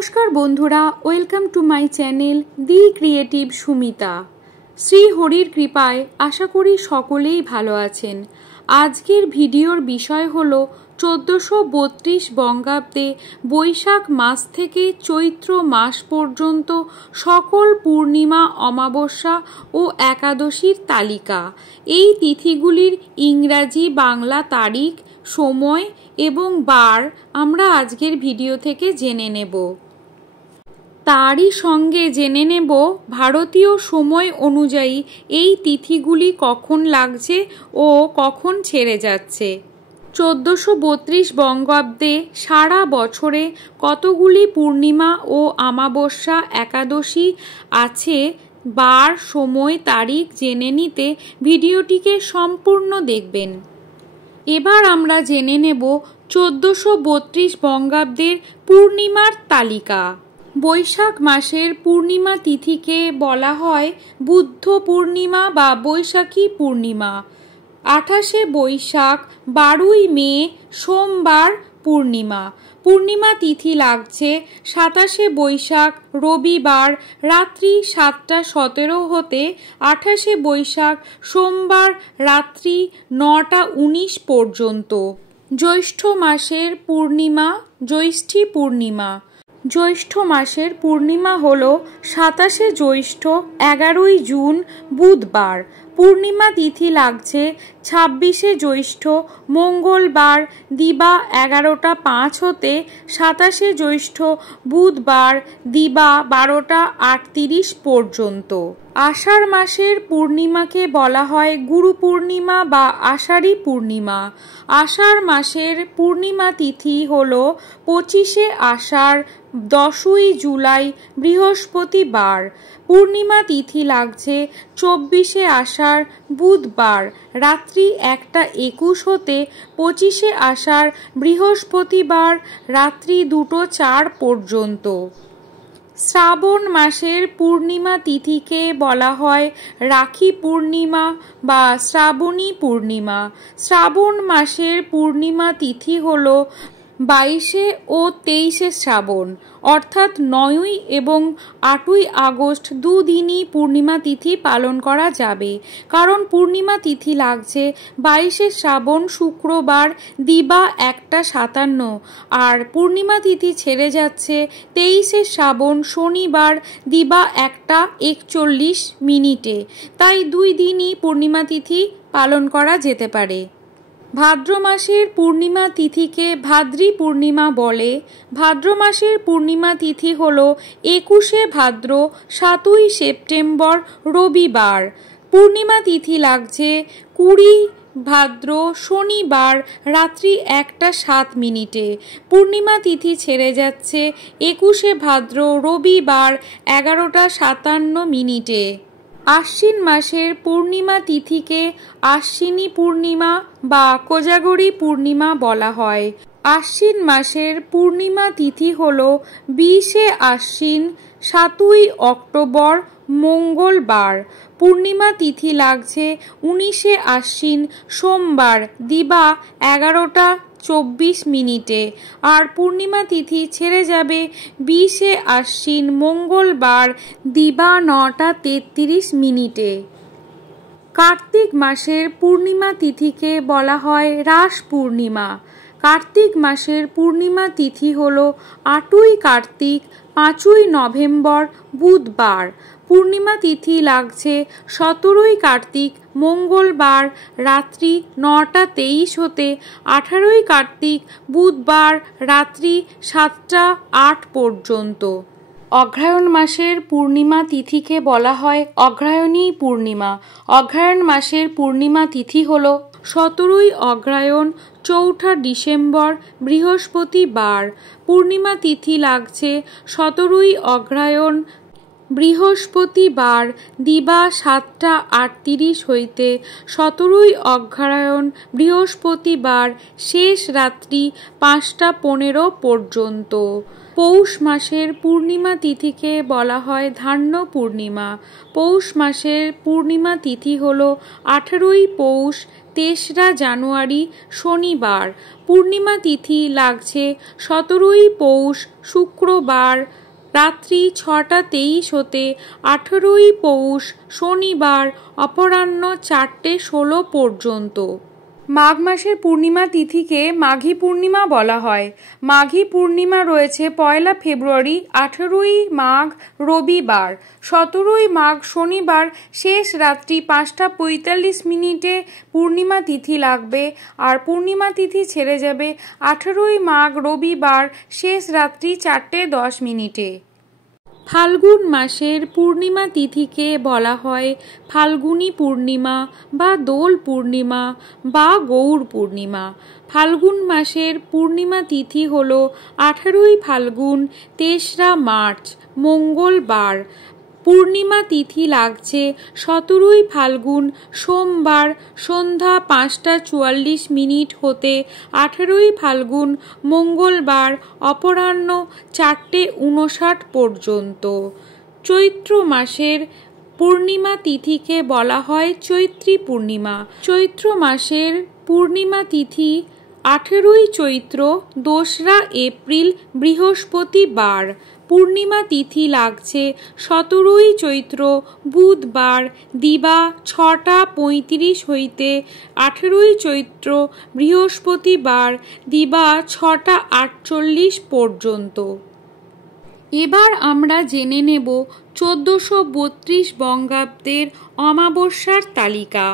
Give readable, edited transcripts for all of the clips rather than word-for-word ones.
নমস্কার বন্ধুরা, welcome to my channel the creative Sumita. Shri হরির কৃপায় আশা করি সকলেই ভালো আছেন। আজকের ভিডিওর বিষয় হলো 1432 বঙ্গাব্দে বৈশাখ মাস থেকে চৈত্র মাস পর্যন্ত সকল পূর্ণিমা, অমাবস্যা ও একাদশীর তালিকা। এই তিথিগুলির ইংরাজি বাংলা তারিখ, সময় এবং বার আমরা আজকের ভিডিও থেকে জেনে নেব। তারই সঙ্গে জেনে নেব ভারতীয় সময় অনুযায়ী এই তিথিগুলি কখন লাগছে ও কখন ছেড়ে যাচ্ছে। 1432 বঙ্গাব্দে সারা বছরে কতগুলি পূর্ণিমা ও অমাবস্যা, একাদশী আছে, বার, সময়, তারিখ জেনে নিতে ভিডিওটিকে সম্পূর্ণ দেখবেন। এবার আমরা জেনে নেব 1432 বঙ্গাব্দের পূর্ণিমার তালিকা। বৈশাখ মাসের পূর্ণিমা তিথিকে বলা হয় বুদ্ধ পূর্ণিমা বা বৈশাখী পূর্ণিমা। 28শে বৈশাখ 12ই মে সোমবার পূর্ণিমা। পূর্ণিমা তিথি লাগছে 27শে বৈশাখ রবিবার রাত্রি 7টা17 হতে 28শে বৈশাখ সোমবার রাত্রি 9টা19 পর্যন্ত। জ্যৈষ্ঠ মাসের পূর্ণিমা জ্যৈষ্ঠী পূর্ণিমা। জ্যৈষ্ঠ মাসের পূর্ণিমা হল 27শে জ্যৈষ্ঠ 11ই জুন বুধবার। পূর্ণিমা তিথি লাগছে 26শে জ্যৈষ্ঠ মঙ্গলবার দিবা 11টা05 হতে 27শে জ্যৈষ্ঠ বুধবার দিবা 12টা38 পর্যন্ত। আষাঢ় মাসের পূর্ণিমাকে বলা হয় গুরু পূর্ণিমা বা আষাঢ়ী পূর্ণিমা। আষাঢ় মাসের পূর্ণিমা তিথি হল 25শে আষাঢ় 10ই জুলাই বৃহস্পতিবার। পূর্ণিমা তিথি লাগছে 24শে আষাঢ় বুধবার রাত্রি 1টা21 হতে 25শে আষাঢ় বৃহস্পতিবার রাত্রি 2টো4 পর্যন্ত। শ্রাবণ মাসের পূর্ণিমা তিথিকে বলা হয় রাখি পূর্ণিমা বা শ্রাবণী পূর্ণিমা। শ্রাবণ মাসের পূর্ণিমা তিথি হল 22শে ও 23শে শ্রাবণ, অর্থাৎ 9ই এবং 8ই আগস্ট দুদিনই পূর্ণিমা তিথি পালন করা যাবে, কারণ পূর্ণিমা তিথি লাগছে 22শে শ্রাবণ শুক্রবার দিবা 1টা57 আর পূর্ণিমা তিথি ছেড়ে যাচ্ছে 23শে শ্রাবণ শনিবার দিবা 1টা41 তাই 2 দিনই পূর্ণিমা তিথি পালন করা যেতে পারে। ভাদ্র মাসের পূর্ণিমা তিথিকে ভাদ্রী পূর্ণিমা বলে। ভাদ্র মাসের পূর্ণিমা তিথি হল 21শে ভাদ্র 7ই সেপ্টেম্বর রবিবার। পূর্ণিমা তিথি লাগছে 20 ভাদ্র শনিবার রাত্রি 1টা07। পূর্ণিমা তিথি ছেড়ে যাচ্ছে 21শে ভাদ্র রবিবার 11টা57। আশ্বিন মাসের পূর্ণিমা তিথিকে আশ্বিনী পূর্ণিমা বা কোজাগরী পূর্ণিমা বলা হয়। আশ্বিন মাসের পূর্ণিমা তিথি হল 20শে আশ্বিন 7ই অক্টোবর মঙ্গলবার। পূর্ণিমা তিথি লাগছে 19শে আশ্বিন সোমবার দিবা 11টা24 আর পূর্ণিমা তিথি ছেড়ে যাবে 20শে আশ্বিন মঙ্গলবার দিবা 9টা33। কার্তিক মাসের পূর্ণিমা তিথিকে বলা হয় রাস পূর্ণিমা। কার্তিক মাসের পূর্ণিমা তিথি হল 8ই কার্তিক 5ই নভেম্বর বুধবার। পূর্ণিমা তিথি লাগছে 17ই কার্তিক মঙ্গলবার রাত্রি 9টা23 হতে 18ই কার্তিক বুধবার রাত্রি 7টা08 পর্যন্ত। অগ্রহায়ণ মাসের পূর্ণিমা তিথিকে বলা হয় অগ্রহায়ণী পূর্ণিমা। অগ্রহায়ণ মাসের পূর্ণিমা তিথি হল 17ই অগ্রহায়ণ 4ঠা ডিসেম্বর বৃহস্পতিবার। পূর্ণিমা তিথি লাগছে 17ই অগ্রহায়ণ বৃহস্পতিবার দিবা 7টা38 হইতে 17ই অগ্রহায়ণ বৃহস্পতিবার শেষ রাত্রি 5টা15 পর্যন্ত। পৌষ মাসের পূর্ণিমা তিথিকে বলা হয় ধান্য পূর্ণিমা। পৌষ মাসের পূর্ণিমা তিথি হল 18ই পৌষ তেসরা জানুয়ারি শনিবার। পূর্ণিমা তিথি লাগছে 17ই পৌষ শুক্রবার রাত্রি 6টা 23 হতে 18ই পৌষ শনিবার অপরাহ্ন 4টে 16 পর্যন্ত। মাঘ মাসের পূর্ণিমা তিথিকে মাঘী পূর্ণিমা বলা হয়। মাঘী পূর্ণিমা রয়েছে 1 ফেব্রুয়ারি, 18ই মাঘ রবিবার, 17ই মাঘ শনিবার শেষ রাত্রি 5টা 45 মিনিটে পূর্ণিমা তিথি লাগবে, আর পূর্ণিমা তিথি ছেড়ে যাবে 18ই মাঘ রবিবার শেষ রাত্রি 4টে 10 মিনিটে। ফাল্গুন মাসের পূর্ণিমা তিথিকে বলা হয় ফাল্গুনী পূর্ণিমা বা দোল পূর্ণিমা বা গৌর পূর্ণিমা। ফাল্গুন মাসের পূর্ণিমা তিথি হল 18ই ফাল্গুন 3রা মার্চ মঙ্গলবার। পূর্ণিমা তিথি লাগছে 17ই ফাল্গুন সোমবার সন্ধ্যা 5টা 44 মিনিট হতে 18ই ফাল্গুন মঙ্গলবার অপরাহ্ন 4টে 59 পর্যন্ত। চৈত্র মাসের পূর্ণিমা তিথিকে বলা হয় চৈত্রী পূর্ণিমা। চৈত্র মাসের পূর্ণিমা তিথি 18ই চৈত্র 2রা এপ্রিল বৃহস্পতিবার। পূর্ণিমা তিথি লাগছে 17ই চৈত্র বুধবার দিবা 6টা 35 হইতে 18ই চৈত্র বৃহস্পতিবার দিবা 6টা 48 পর্যন্ত। এবার আমরা জেনে নেব 1432 বঙ্গাব্দের অমাবস্যার তালিকা।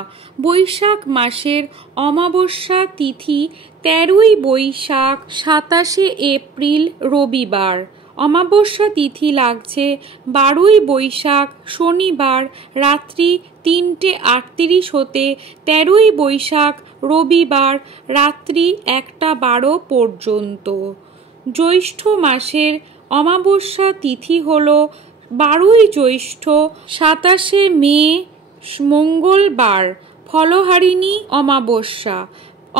বৈশাখ মাসের অমাবস্যা তিথি 13ই বৈশাখ 27শে এপ্রিল রবিবার। অমাবস্যা তিথি লাগছে 12ই বৈশাখ শনিবার রাত্রি 3টে 38 হতে 13ই বৈশাখ রবিবার রাত্রি 1টা 12 পর্যন্ত। জ্যৈষ্ঠ মাসের অমাবস্যা তিথি হল 12ই জ্যৈষ্ঠ 27শে মে মঙ্গলবার ফলহারিণী অমাবস্যা।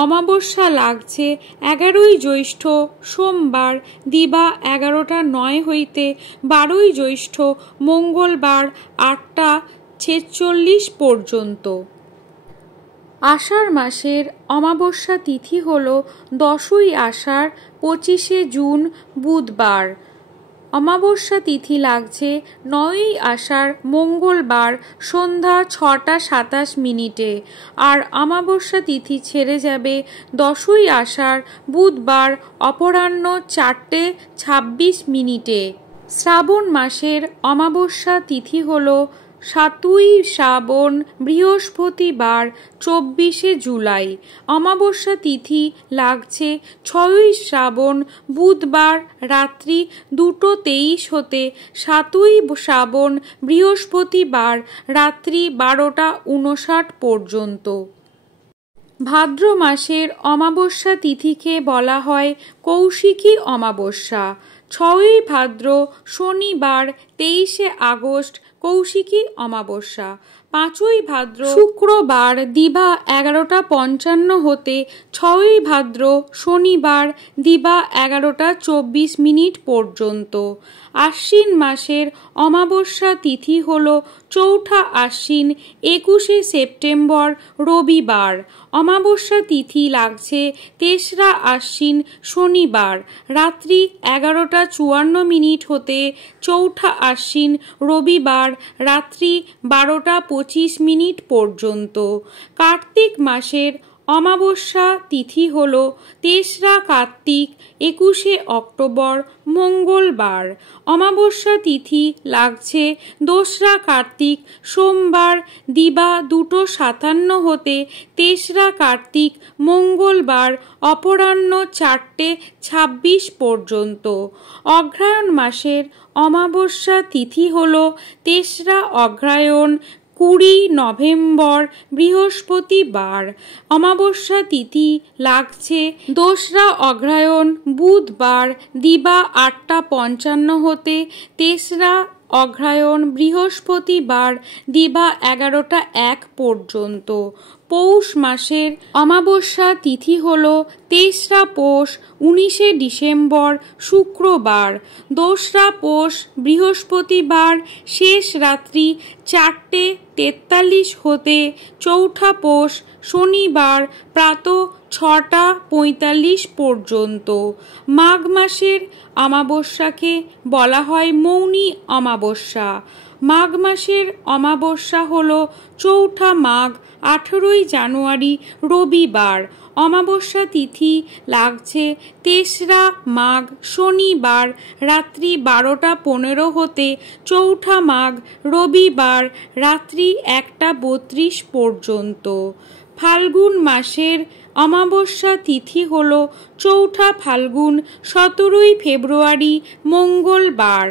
অমাবস্যা লাগছে 11ই জ্যৈষ্ঠ সোমবার দিবা 11টা 9 হইতে 12ই জ্যৈষ্ঠ মঙ্গলবার 8টা 46 পর্যন্ত। আষাঢ় মাসের অমাবস্যা তিথি হল 10ই আষাঢ় 25শে জুন বুধবার। অমাবস্যা তিথি লাগছে 9ই আষাঢ় মঙ্গলবার সন্ধ্যা 6টা 27 মিনিটে, আর অমাবস্যা তিথি ছেড়ে যাবে 10ই আষাঢ় বুধবার অপরাহ্ন 4টে 26 মিনিটে। শ্রাবণ মাসের অমাবস্যা তিথি হল 7ই শ্রাবণ বৃহস্পতিবার 24শে জুলাই। অমাবস্যা তিথি লাগছে 6ই শ্রাবণ বুধবার রাত্রি 2টো 23 হতে 7ই শ্রাবণ বৃহস্পতিবার রাত্রি 12টা 59 পর্যন্ত। ভাদ্র মাসের অমাবস্যা তিথিকে বলা হয় কৌশিকী অমাবস্যা। 6ই ভাদ্র শনিবার 23শে আগস্ট কৌশিকী অমাবস্যা। 5ই ভাদ্র শুক্রবার দিবা 11টা 55 হতে 6ই ভাদ্র শনিবার দিবা 11টা 24 মিনিট পর্যন্ত। আশ্বিন মাসের অমাবস্যা তিথি হল চৌঠা আশ্বিন 21শে সেপ্টেম্বর রবিবার। অমাবস্যা তিথি লাগছে 3রা আশ্বিন শনিবার রাত্রি 11টা 54 মিনিট হতে চৌঠা আশ্বিন রবিবার রাত্রি 12টা 25 মিনিট পর্যন্ত। কার্তিক মাসের অমাবস্যা তিথি হল 3রা কার্তিক 21শে অক্টোবর মঙ্গলবার। অমাবস্যা তিথি লাগছে 2রা কার্তিক সোমবার দিবা 2টো 57 হতে 3রা কার্তিক মঙ্গলবার অপরাহ্ন 4টে 26 পর্যন্ত। অগ্রহায়ণ মাসের অমাবস্যা তিথি হল 3রা অগ্রহায়ণ 20 নভেম্বর বৃহস্পতিবার। অমাবস্যা তিথি লাগছে 2রা অগ্রহায়ণ বুধবার দিবা 8টা 55 হতে 3রা অগ্রহায়ণ বৃহস্পতিবার দিবা 11টা 1 পর্যন্ত। পৌষ মাসের অমাবস্যা তিথি হল 3রা পৌষ 19শে ডিসেম্বর শুক্রবার। 2রা পৌষ বৃহস্পতিবার শেষ রাত্রি 4টে 43 হতে চৌঠা পৌষ শনিবার প্রাত 6টা 45 পর্যন্ত। মাঘ মাসের অমাবস্যাকে বলা হয় মৌনী অমাবস্যা। মাঘ মাসের অমাবস্যা হলো চৌঠা মাঘ 18ই জানুয়ারি রবিবার। অমাবস্যা তিথি লাগছে 3রা মাঘ শনিবার রাত্রি 12টা 15 হতে চৌঠা মাঘ রবিবার রাত্রি 1টা 32 পর্যন্ত। ফাল্গুন মাসের অমাবস্যা তিথি হল চৌঠা ফাল্গুন 17ই ফেব্রুয়ারি মঙ্গলবার।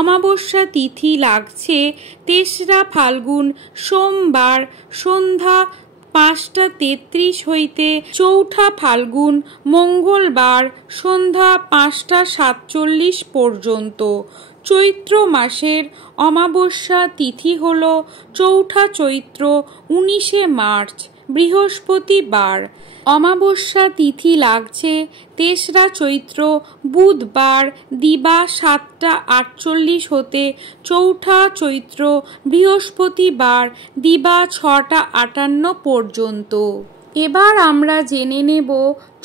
অমাবস্যা তিথি লাগছে 3রা ফাল্গুন সোমবার সন্ধ্যা 5টা 33 হইতে চৌঠা ফাল্গুন মঙ্গলবার সন্ধ্যা 5টা 47 পর্যন্ত। চৈত্র মাসের অমাবস্যা তিথি হল চৌঠা চৈত্র 19শে মার্চ বৃহস্পতিবার। অমাবস্যা তিথি লাগছে 3রা চৈত্র বুধবার দিবা 7টা 48 হতে চৌঠা চৈত্র বৃহস্পতিবার দিবা 6টা 58 পর্যন্ত। এবার আমরা জেনে নেব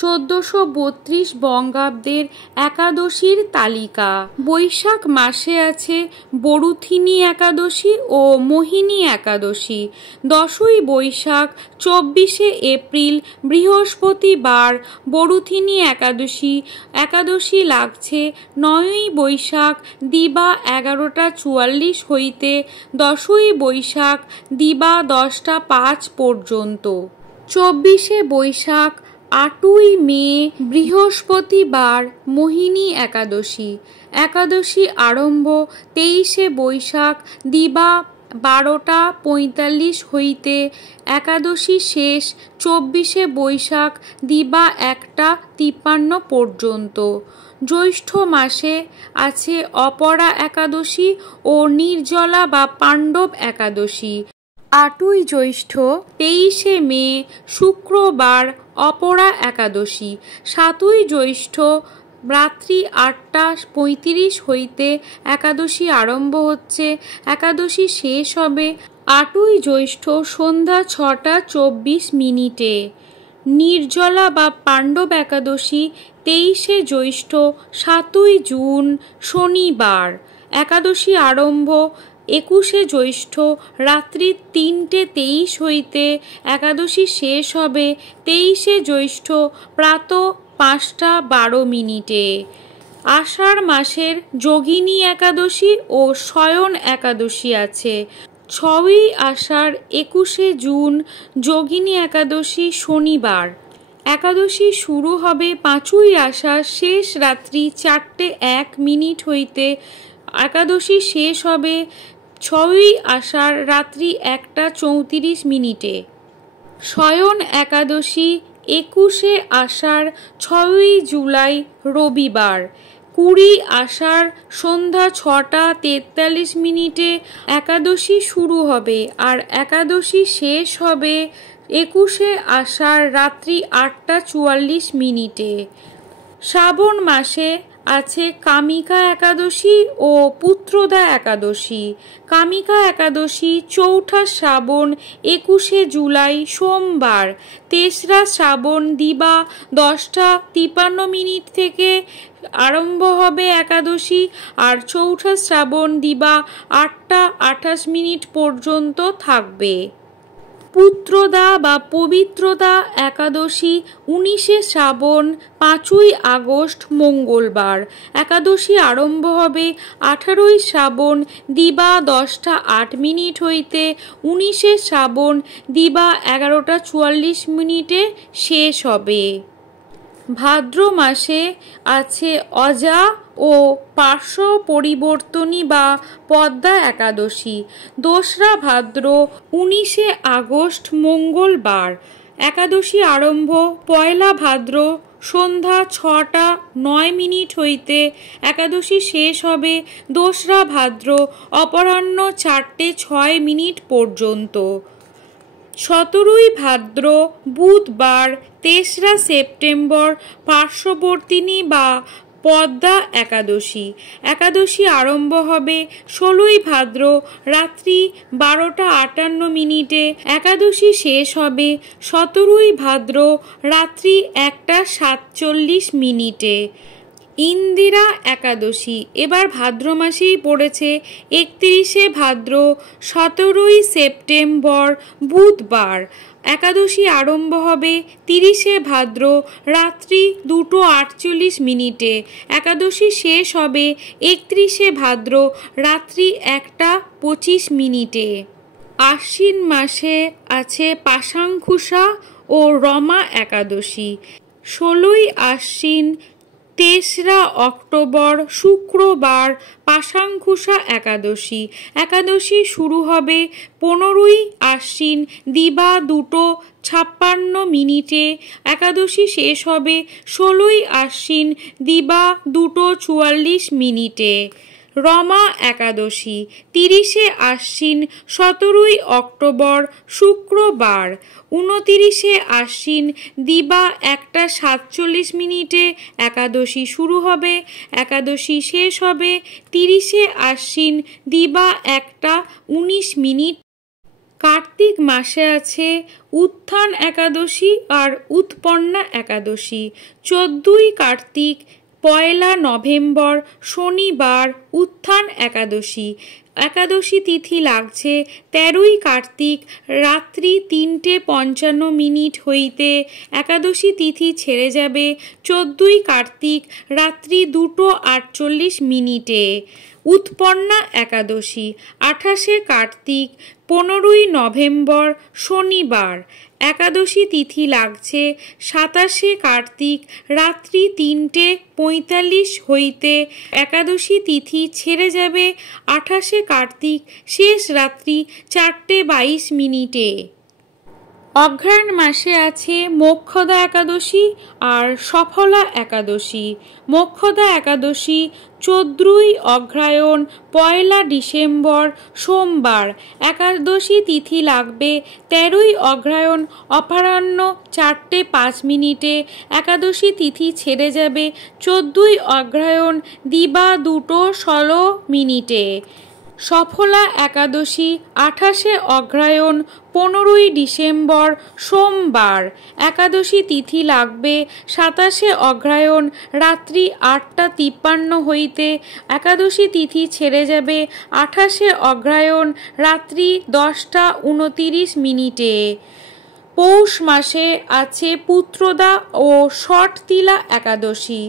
1432 বঙ্গাব্দের একাদশীর তালিকা। বৈশাখ মাসে আছে বরুথিনী একাদশী ও মোহিনী একাদশী। 10ই বৈশাখ 24শে এপ্রিল বৃহস্পতিবার বরুথিনী একাদশী। একাদশী লাগছে 9ই বৈশাখ দিবা 11টা 44 হইতে 10ই বৈশাখ দিবা 10টা 5 পর্যন্ত। 24শে বৈশাখ 8ই মে বৃহস্পতিবার মোহিনী একাদশী। একাদশী আরম্ভ 23শে বৈশাখ দিবা 12টা 45 হইতে একাদশী শেষ 24শে বৈশাখ দিবা 1টা 53 পর্যন্ত। জ্যৈষ্ঠ মাসে আছে অপরা একাদশী ও নির্জলা বা পাণ্ডব একাদশী। 8ই জ্যৈষ্ঠ 23শে মে শুক্রবার অপরা একাদশী। 7ই জ্যৈষ্ঠ রাত্রি 8টা 35 হইতে একাদশী আরম্ভ হচ্ছে, একাদশী শেষ হবে 8ই জ্যৈষ্ঠ সন্ধ্যা 6টা 24 নির্জলা বা পাণ্ডব একাদশী 23শে জ্যৈষ্ঠ 7ই জুন শনিবার। একাদশী আরম্ভ 21শে জ্যৈষ্ঠ রাত্রি 3টে 23 হইতে একাদশী শেষ হবে 23শে জ্যৈষ্ঠ প্রাত 5টা 12। আষাঢ় মাসের যোগিনী একাদশী ও শয়ন একাদশী আছে। 6ই আষাঢ় 21শে জুন যোগিনী একাদশী শনিবার। একাদশী শুরু হবে 5ই আষাঢ় শেষ রাত্রি 4টে 1 হইতে একাদশী শেষ হবে 6ই আষাঢ় রাত্রি 1টা 34। শয়ন একাদশী 21শে আষাঢ় 6ই জুলাই রবিবার। 20 আষাঢ় সন্ধ্যা 6টা 43 একাদশী শুরু হবে আর একাদশী শেষ হবে 21শে আষাঢ় রাত্রি 8টা 44। শ্রাবণ মাসে আছে কামিকা একাদশী ও পুত্রদা একাদশী। কামিকা একাদশী চৌঠা শ্রাবণ 21শে জুলাই সোমবার। 3রা শ্রাবণ দিবা 10টা 53 থেকে আরম্ভ হবে একাদশী আর চৌঠা শ্রাবণ দিবা 8টা 28 পর্যন্ত থাকবে। পুত্রদা বা পবিত্রদা একাদশী 19শে শ্রাবণ 5ই আগস্ট মঙ্গলবার। একাদশী আরম্ভ হবে 18ই শ্রাবণ দিবা 10টা 8 হইতে 19শে শ্রাবণ দিবা 11টা 44 শেষ হবে। ভাদ্র মাসে আছে অজা ও পার্শ্ব পরিবর্তনী বা পদ্মা একাদশী। 2রা ভাদ্র 19শে আগস্ট মঙ্গলবার। একাদশী আরম্ভ 1লা ভাদ্র সন্ধ্যা 6টা 9 হইতে একাদশী শেষ হবে 2রা ভাদ্র অপরাহ্ন 4টে 6 পর্যন্ত। 17ই ভাদ্র বুধবার 3রা সেপ্টেম্বর পার্শ্ববর্তিনী বা পদ্মা একাদশী। একাদশী আরম্ভ হবে 16ই ভাদ্র রাত্রি 12:58। একাদশী শেষ হবে 17ই ভাদ্র রাত্রি 1:47। ইন্দিরা একাদশী এবার ভাদ্র মাসেই পড়েছে 31শে ভাদ্র 17ই সেপ্টেম্বর বুধবার। একাদশী আরম্ভ হবে 30শে ভাদ্র রাত্রি 2:48। একাদশী শেষ হবে 31শে ভাদ্র রাত্রি 1:25। আশ্বিন মাসে আছে পাশাংকুশা ও রমা একাদশী। 16ই আশ্বিন 3রা অক্টোবর শুক্রবার পাশাংকুশা একাদশী। একাদশী শুরু হবে 15ই আশ্বিন দিবা 2:56। একাদশী শেষ হবে 16ই আশ্বিন দিবা 2:44। রমা একাদশী 30শে আশ্বিন 17ই অক্টোবর শুক্রবার। 29শে আশ্বিন দিবা 1:47। একাদশী শুরু হবে, একাদশী শেষ হবে 30শে আশ্বিন দিবা 1:19। কার্তিক মাসে আছে উত্থান একাদশী আর উৎপন্না একাদশী। 14ই কার্তিক 1 নভেম্বর শনিবার উত্থান একাদশী। একাদশী তিথি লাগছে 13ই কার্তিক রাত্রি 3:55 হইতে। একাদশী তিথি ছেড়ে যাবে 14ই কার্তিক রাত্রি 2:48। উৎপন্না একাদশী 28শে কার্তিক 15ই নভেম্বর শনিবার। একাদশী তিথি লাগছে 27শে কার্তিক রাত্রি 3:45 হইতে। একাদশী তিথি ছেড়ে যাবে 28শে কার্তিক শেষ রাত্রি 4:22। অঘ্রাণ মাসে আছে মোক্ষদা একাদশী আর সফলা একাদশী। মোক্ষদা একাদশী 14ই অগ্রহায়ণ 1 ডিসেম্বর সোমবার। একাদশী তিথি লাগবে 13ই অগ্রহায়ণ অপরাহ্ন 4:05। একাদশী তিথি ছেড়ে যাবে 14ই অগ্রহায়ণ দিবা 2:16। সফলা একাদশী 28শে অগ্রহায়ণ 15ই ডিসেম্বর সোমবার। একাদশী তিথি লাগবে 27শে অগ্রহায়ণ রাত্রি 8:53 হইতে। একাদশী তিথি ছেড়ে যাবে 28শে অগ্রহায়ণ রাত্রি 10:29। পৌষ মাসে আছে পুত্রদা ও ষটতিলা একাদশী।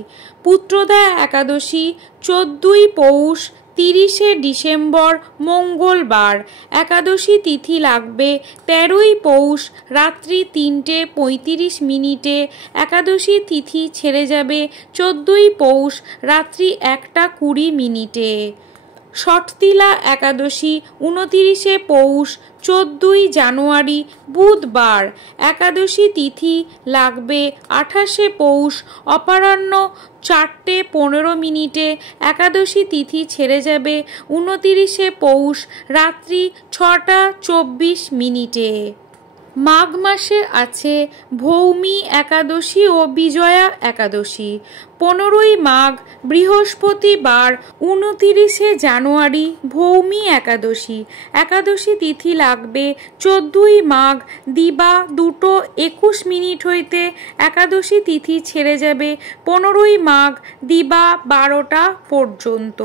পুত্রদা একাদশী 14ই পৌষ 30শে ডিসেম্বর মঙ্গলবার। একাদশী তিথি লাগবে 13ই পৌষ রাত্রি 3:35। একাদশী তিথি ছেড়ে যাবে 14ই পৌষ রাত্রি 1:20। ষটতিলা একাদশী 29শে পৌষ 14ই জানুয়ারি বুধবার। একাদশী তিথি লাগবে 28শে পৌষ অপরাহ্ন 4:15। একাদশী তিথি ছেড়ে যাবে 29শে পৌষ রাত্রি 6:24। মাঘ মাসে আছে ভৌমি একাদশী ও বিজয়া একাদশী। 15ই মাঘ বৃহস্পতিবার 29শে জানুয়ারি ভৌমি একাদশী। একাদশী তিথি লাগবে 14ই মাঘ দিবা 2:21 হইতে। একাদশী তিথি ছেড়ে যাবে 15ই মাঘ দিবা 12টা পর্যন্ত।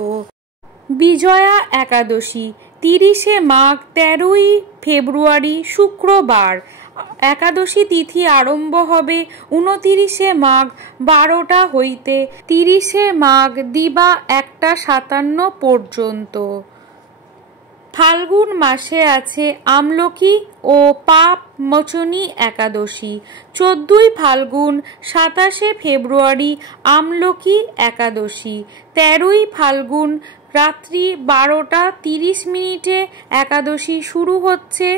বিজয়া একাদশী 30শে মাঘ 13ই ফেব্রুয়ারি শুক্রবার। একাদশী তিথি আরম্ভ হবে 29শে মাঘ 12টা হইতে 30শে মাঘ দিবা 1:57 পর্যন্ত। ফাল্গুন মাসে আছে আমলকি ও পাপ মোচনী একাদশী। 14ই ফাল্গুন 27শে ফেব্রুয়ারি আমলকি একাদশী। 13ই ফাল্গুন রাত্রি 12:30 একাদশী শুরু হচ্ছে।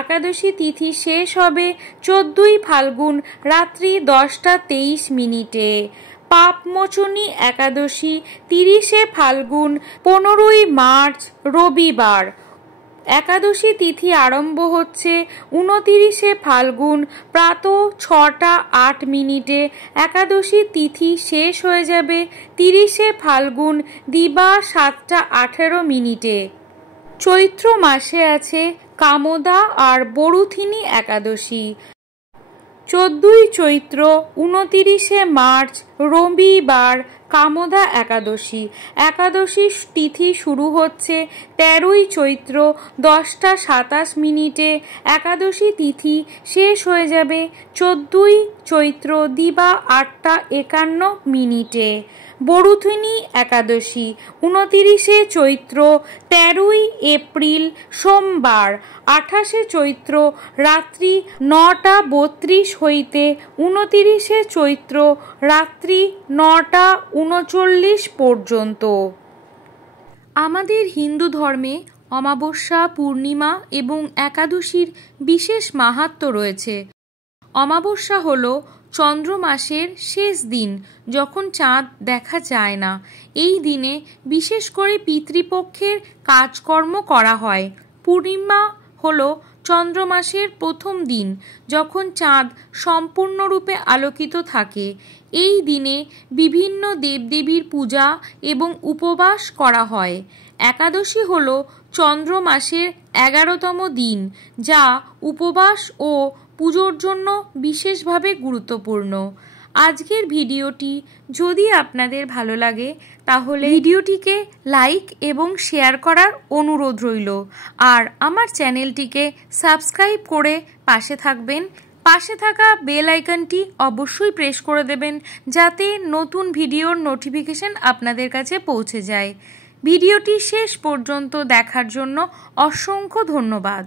একাদশী তিথি শেষ হবে 14ই ফাল্গুন রাত্রি 10:23। পাপমোচনী একাদশী 30শে ফাল্গুন 15ই মার্চ রবিবার। একাদশী তিথি আরম্ভ হচ্ছে 29শে ফাল্গুন প্রাতঃ 6টা 8 মিনিটে। একাদশী তিথি শেষ হয়ে যাবে 30শে ফাল্গুন দিবা 7টা 18 মিনিটে। চৈত্র মাসে আছে কামোদা আর বরুথিনী একাদশী। 14ই চৈত্র 29শে মার্চ রবিবার কামোদা একাদশী। একাদশী তিথি শুরু হচ্ছে 13ই চৈত্র 10টা 27 মিনিটে। একাদশী তিথি শেষ হয়ে যাবে 14ই চৈত্র দিবা 8টা 51 মিনিটে। বরুথিনী একাদশী 29শে চৈত্র 13ই এপ্রিল সোমবার। 28শে চৈত্র রাত্রি 9টা 32 হইতে 29শে চৈত্র রাত্রি 9টা 39 পর্যন্ত। আমাদের হিন্দু ধর্মে অমাবস্যা, পূর্ণিমা এবং একাদশীর বিশেষ মাহাত্ম্য রয়েছে। অমাবস্যা হল চন্দ্র মাসের শেষ দিন, যখন চাঁদ দেখা যায় না। এই দিনে বিশেষ করে পিতৃপক্ষের কাজকর্ম করা হয়। পূর্ণিমা হল চন্দ্র মাসের প্রথম দিন, যখন চাঁদ সম্পূর্ণরূপে আলোকিত থাকে। এই দিনে বিভিন্ন দেবদেবীর পূজা এবং উপবাস করা হয়। একাদশী হল চন্দ্র মাসের 11তম দিন, যা উপবাস ও পুজোর জন্য বিশেষভাবে গুরুত্বপূর্ণ। আজকের ভিডিওটি যদি আপনাদের ভালো লাগে তাহলে ভিডিওটিকে লাইক এবং শেয়ার করার অনুরোধ রইল। আর আমার চ্যানেলটিকে সাবস্ক্রাইব করে পাশে থাকবেন। পাশে থাকা বেল আইকনটি অবশ্যই প্রেস করে দেবেন, যাতে নতুন ভিডিওর নোটিফিকেশন আপনাদের কাছে পৌঁছে যায়। ভিডিওটি শেষ পর্যন্ত দেখার জন্য অসংখ্য ধন্যবাদ।